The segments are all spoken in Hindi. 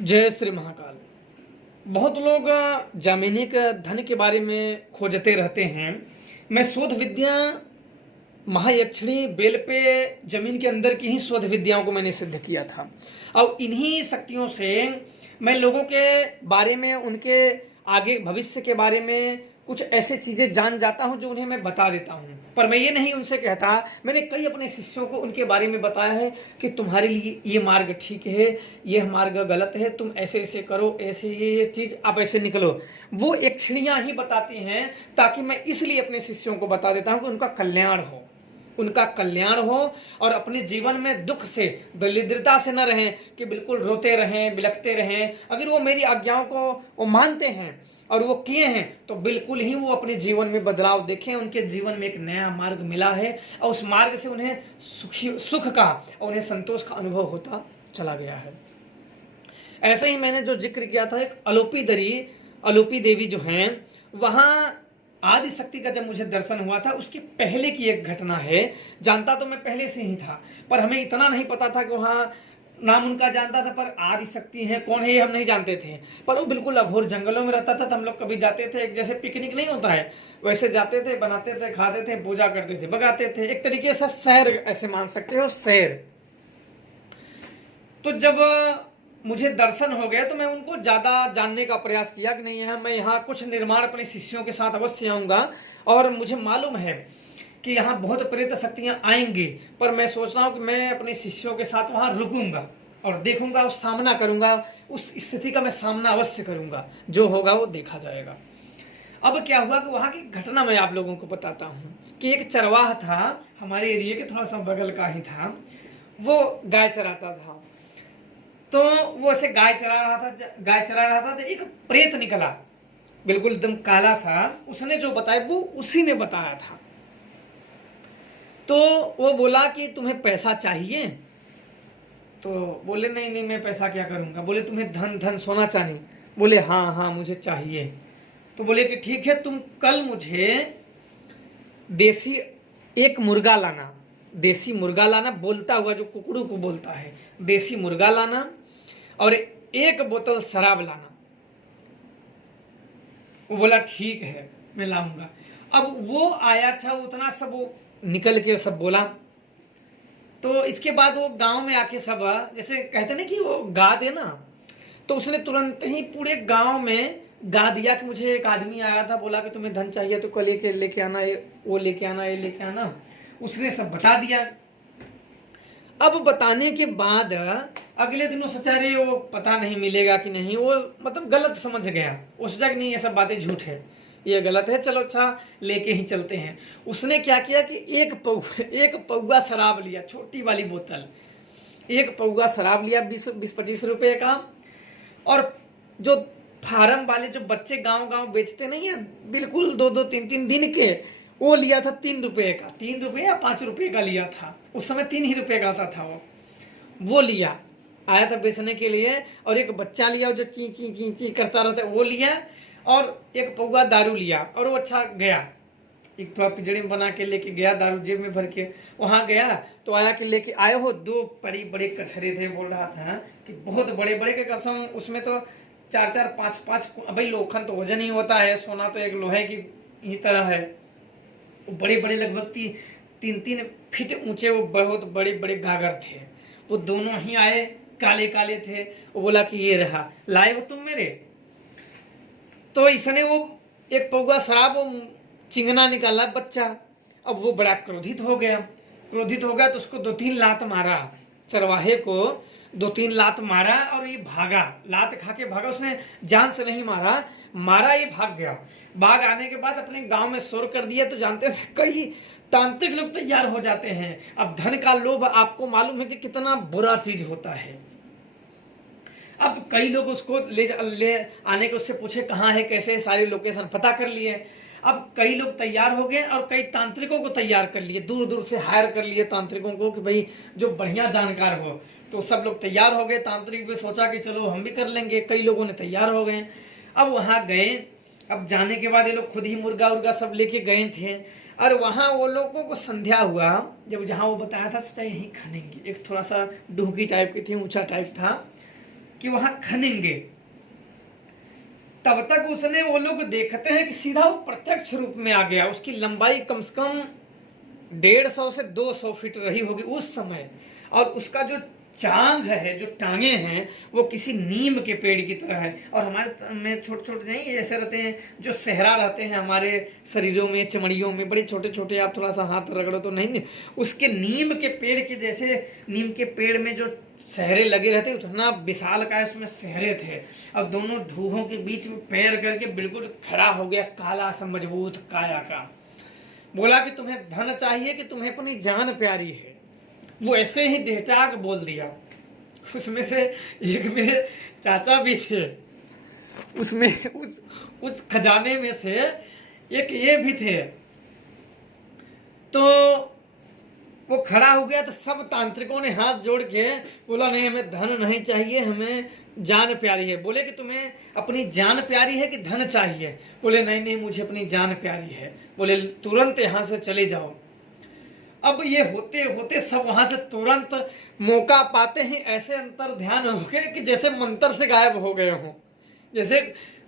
जय श्री महाकाल। बहुत लोग जमीनी के धन के बारे में खोजते रहते हैं। मैं शोध विद्या महायक्षिणी बेल पे जमीन के अंदर की ही शोध विद्याओं को मैंने सिद्ध किया था और इन्हीं शक्तियों से मैं लोगों के बारे में, उनके आगे भविष्य के बारे में कुछ ऐसे चीज़ें जान जाता हूं जो उन्हें मैं बता देता हूं। पर मैं ये नहीं उनसे कहता। मैंने कई अपने शिष्यों को उनके बारे में बताया है कि तुम्हारे लिए ये मार्ग ठीक है, ये मार्ग गलत है, तुम ऐसे ऐसे करो, ऐसे ये चीज़ आप ऐसे निकलो। वो यक्षिणियाँ ही बताती हैं, ताकि मैं इसलिए अपने शिष्यों को बता देता हूँ कि उनका कल्याण हो, उनका कल्याण हो और अपने जीवन में दुख से, दरिद्रता से न रहें कि बिल्कुल रोते रहें, बिलखते रहें। अगर वो मेरी आज्ञाओं को वो मानते हैं और वो किए हैं तो बिल्कुल ही वो अपने जीवन में बदलाव देखें। उनके जीवन में एक नया मार्ग मिला है और उस मार्ग से उन्हें सुख का और उन्हें संतोष का अनुभव होता चला गया है। ऐसे ही मैंने जो जिक्र किया था, एक अलोपी देवी जो हैं, वहाँ आदि शक्ति का जब मुझे दर्शन हुआ था उसके पहले की एक घटना है। जानता तो मैं पहले से ही था, पर हमें इतना नहीं पता था कि वहाँ नाम उनका जानता था, पर आदि शक्ति है कौन है ये हम नहीं जानते थे। पर वो बिल्कुल अघोर जंगलों में रहता था। तो हम लोग कभी जाते थे, एक जैसे पिकनिक नहीं होता है वैसे जाते थे, बनाते थे, खाते थे, पूजा करते थे, भगाते थे। एक तरीके से सैर ऐसे मान सकते हो, सैर। तो जब मुझे दर्शन हो गया तो मैं उनको ज़्यादा जानने का प्रयास किया कि नहीं, यहाँ मैं यहाँ कुछ निर्माण अपने शिष्यों के साथ अवश्य आऊँगा और मुझे मालूम है कि यहाँ बहुत प्रेत शक्तियाँ आएंगी। पर मैं सोच रहा हूँ कि मैं अपने शिष्यों के साथ वहाँ रुकूंगा और देखूंगा और सामना करूंगा। उस स्थिति का मैं सामना अवश्य करूंगा, जो होगा वो देखा जाएगा। अब क्या हुआ कि वहाँ की घटना मैं आप लोगों को बताता हूँ कि एक चरवाहा था, हमारे एरिया के थोड़ा सा बगल का ही था। वो गाय चराता था। तो वो ऐसे गाय चरा रहा था तो एक प्रेत निकला, बिल्कुल एकदम काला सा। उसने जो बताया वो उसी ने बताया था। तो वो बोला कि तुम्हें पैसा चाहिए? तो बोले नहीं नहीं, मैं पैसा क्या करूंगा। बोले तुम्हें धन सोना चांदी? बोले हाँ हाँ मुझे चाहिए। तो बोले कि ठीक है, तुम कल मुझे देसी एक मुर्गा लाना, देसी मुर्गा लाना, बोलता हुआ जो कुकड़ू को बोलता है, देसी मुर्गा लाना और एक बोतल शराब लाना। वो बोला ठीक है मैं लाऊंगा। अब वो आया था, उतना सब वो निकल के सब बोला। तो इसके बाद वो गांव में आके सब जैसे कहते ना कि वो गा दे ना, तो उसने तुरंत ही पूरे गांव में गा दिया कि मुझे एक आदमी आया था, बोला कि तुम्हें धन चाहिए तो कल लेके आना, वो लेके आना, ये लेके आना। उसने सब बता दिया। अब बताने के बाद अगले दिन वो सोचा रे वो पता नहीं मिलेगा कि नहीं, वो मतलब गलत समझ गया। वो सोचा कि नहीं ये सब बातें झूठ है, ये गलत है, चलो अच्छा लेके ही चलते हैं। उसने क्या किया कि एक पौवा शराब लिया, छोटी वाली बोतल, एक पौवा शराब लिया 20-25 रुपए का। और जो फार्म वाले जो बच्चे गांव गांव बेचते नहीं है, बिल्कुल 2-2, 3-3 दिन के, वो लिया था 3 रुपए का, 3 रुपए या 5 रुपए का लिया था। उस समय 3 ही रुपए का आता था। वो लिया, आया था बेचने के लिए। और एक बच्चा लिया जो ची ची ची ची करता रहता, वो लिया। और एक पौवा दारू लिया और वो अच्छा गया, एक थोड़ा पिंजड़े में बना के लेके गया, दारू जेब में भर के। वहाँ गया तो आया कि लेके आए हो 2 बड़े बड़े कचहरे थे। बोल रहा था कि बहुत बड़े बड़े के कसम, उसमें तो 4-4, 5-5, भाई लोखंड तो वजन ही होता है, सोना तो एक लोहे की ही तरह है। वो बड़े बड़े लगभग 3-3 फीट ऊंचे वो बहुत बड़े बड़े गागर थे। वो दोनों ही आए, काले काले थे। वो बोला कि ये रहा, लाए हो तुम मेरे? तो इसने वो एक पौवा शराब, वो चिंगना निकाला बच्चा। अब वो बड़ा क्रोधित हो गया तो उसको 2-3 लात मारा, चरवाहे को 2-3 लात मारा और ये भागा, लात खा के भागा। उसने जान से नहीं मारा, ये भाग गया। भाग आने के बाद अपने गांव में शोर कर दिया। तो जानते हैं कई तांत्रिक लोग तैयार हो जाते हैं। अब धन का लोभ आपको मालूम है कि कितना बुरा चीज होता है। अब कई लोग उसको ले आने के, उससे पूछे कहाँ है, कैसे, सारी लोकेशन पता कर लिए। अब कई लोग तैयार हो गए और कई तांत्रिकों को तैयार कर लिए, दूर दूर से हायर कर लिए तांत्रिकों को कि भाई जो बढ़िया जानकार हो। तो सब लोग तैयार हो गए। तांत्रिक भी सोचा कि चलो हम भी कर लेंगे, कई लोगों ने तैयार हो गए। अब वहाँ गए। अब जाने के बाद ये लोग खुद ही मुर्गा उर्गा सब लेके गए थे। और वहाँ वो लोगों को संध्या हुआ, जब जहाँ वो बताया था सोचा यहीं खानेंगे। एक थोड़ा सा डुहकी टाइप की थी, ऊंचा टाइप था कि वहां खनेंगे, तब तक उसने, वो लोग देखते हैं कि सीधा वो प्रत्यक्ष रूप में आ गया। उसकी लंबाई कम से कम 150 से 200 फीट रही होगी उस समय, और उसका जो चांग है, जो टांगे हैं, वो किसी नीम के पेड़ की तरह है। और हमारे में छोटे छोटे नहीं ऐसे रहते हैं जो सहरा रहते हैं हमारे शरीरों में, चमड़ियों में, बड़े छोटे छोटे, आप थोड़ा सा हाथ रगड़ो तो नहीं, उसके नीम के पेड़ के जैसे, नीम के पेड़ में जो सहरे लगे रहते, उतना विशाल का उसमें सहरे थे। और दोनों ढूहों के बीच में पैर करके बिल्कुल खड़ा हो गया, काला सा मजबूत काया का। बोला कि तुम्हें धन चाहिए कि तुम्हें अपनी जान प्यारी है? वो ऐसे ही डेहचाक बोल दिया। उसमें से एक मेरे चाचा भी थे, उसमें उस खजाने में से एक ये भी थे। तो वो खड़ा हो गया तो सब तांत्रिकों ने हाथ जोड़ के बोला, नहीं हमें धन नहीं चाहिए, हमें जान प्यारी है। बोले कि तुम्हें अपनी जान प्यारी है कि धन चाहिए? बोले नहीं नहीं, मुझे अपनी जान प्यारी है। बोले तुरंत यहाँ से चले जाओ। अब ये होते होते सब वहां से तुरंत मौका पाते ही ऐसे अंतर ध्यान हो गए कि जैसे मंत्र से गायब हो गए हों। जैसे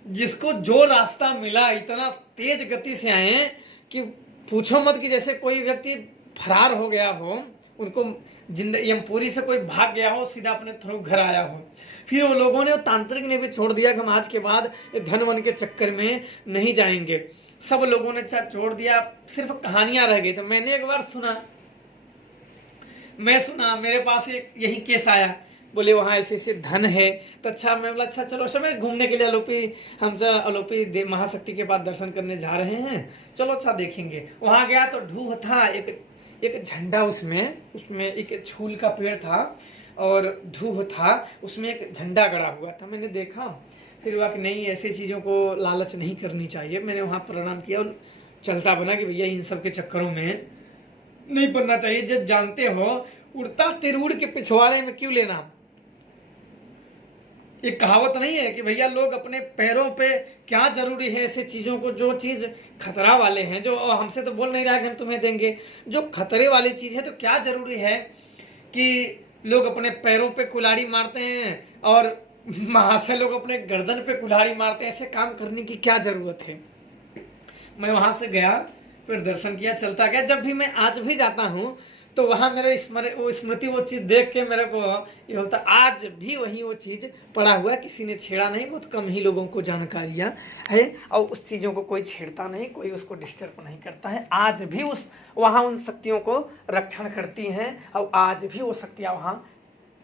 जिसको जो रास्ता मिला इतना तेज गति से आए कि पूछो मत, कि जैसे कोई व्यक्ति फरार हो गया हो, उनको जिंदगी यमपुरी से कोई भाग गया हो, सीधा अपने थ्रू घर आया हो। फिर वो लोगों ने, तांत्रिक ने भी छोड़ दिया कि हम आज के बाद धन वन के चक्कर में नहीं जाएंगे। सब लोगों ने छोड़ दिया, सिर्फ कहानियां रह गई। तो मैंने एक बार सुना, मेरे पास एक यही केस आया। बोले वहाँ ऐसे ऐसे धन है। तो अच्छा, मैं बोला अच्छा चलो, समय घूमने के लिए अलोपी महाशक्ति के पास दर्शन करने जा रहे हैं, चलो अच्छा देखेंगे। वहाँ गया तो ढूह था, एक झंडा, उसमें एक छूल का पेड़ था और ढूह था, उसमें एक झंडा गड़ा हुआ था। मैंने देखा, फिर हुआ कि नहीं, ऐसी चीज़ों को लालच नहीं करनी चाहिए। मैंने वहाँ प्रणाम किया और चलता बना कि भैया इन सब के चक्करों में नहीं पड़ना चाहिए। जब जानते हो उड़ता तिरुड़ के पिछवाड़े में क्यों लेना। एक कहावत नहीं है कि भैया लोग अपने पैरों पे, क्या जरूरी है ऐसे चीज़ों को, जो चीज़ खतरा वाले हैं, जो हमसे तो बोल नहीं रहा कि हम तुम्हें देंगे, जो खतरे वाली चीज़ है, तो क्या जरूरी है कि लोग अपने पैरों पे कुल्हाड़ी मारते हैं और महाशय लोग अपने गर्दन पे कुल्हाड़ी मारते हैं। ऐसे काम करने की क्या जरूरत है। मैं वहां से गया, फिर दर्शन किया, चलता गया। जब भी मैं आज भी जाता हूँ तो वहाँ मेरे स्मृति वो चीज़ देख के मेरे को ये होता, आज भी वही वो चीज़ पड़ा हुआ है, किसी ने छेड़ा नहीं। बहुत कम ही लोगों को जानकारियाँ है और उस चीज़ों को कोई छेड़ता नहीं, कोई उसको डिस्टर्ब नहीं करता है। आज भी वहाँ उन शक्तियों को रक्षण करती हैं और आज भी वो शक्तियाँ वहाँ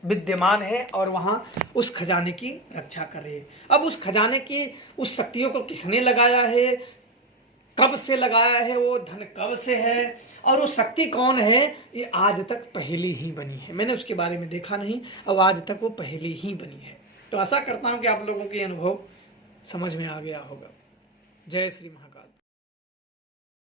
विद्यमान है और वहाँ उस खजाने की रक्षा कर रही है। अब उस खजाने की, उस शक्तियों को किसने लगाया है, कब से लगाया है, वो धन कब से है और वो शक्ति कौन है, ये आज तक पहेली ही बनी है। मैंने उसके बारे में देखा नहीं, अब आज तक वो पहेली ही बनी है। तो आशा करता हूँ कि आप लोगों के अनुभव समझ में आ गया होगा। जय श्री महाकाल।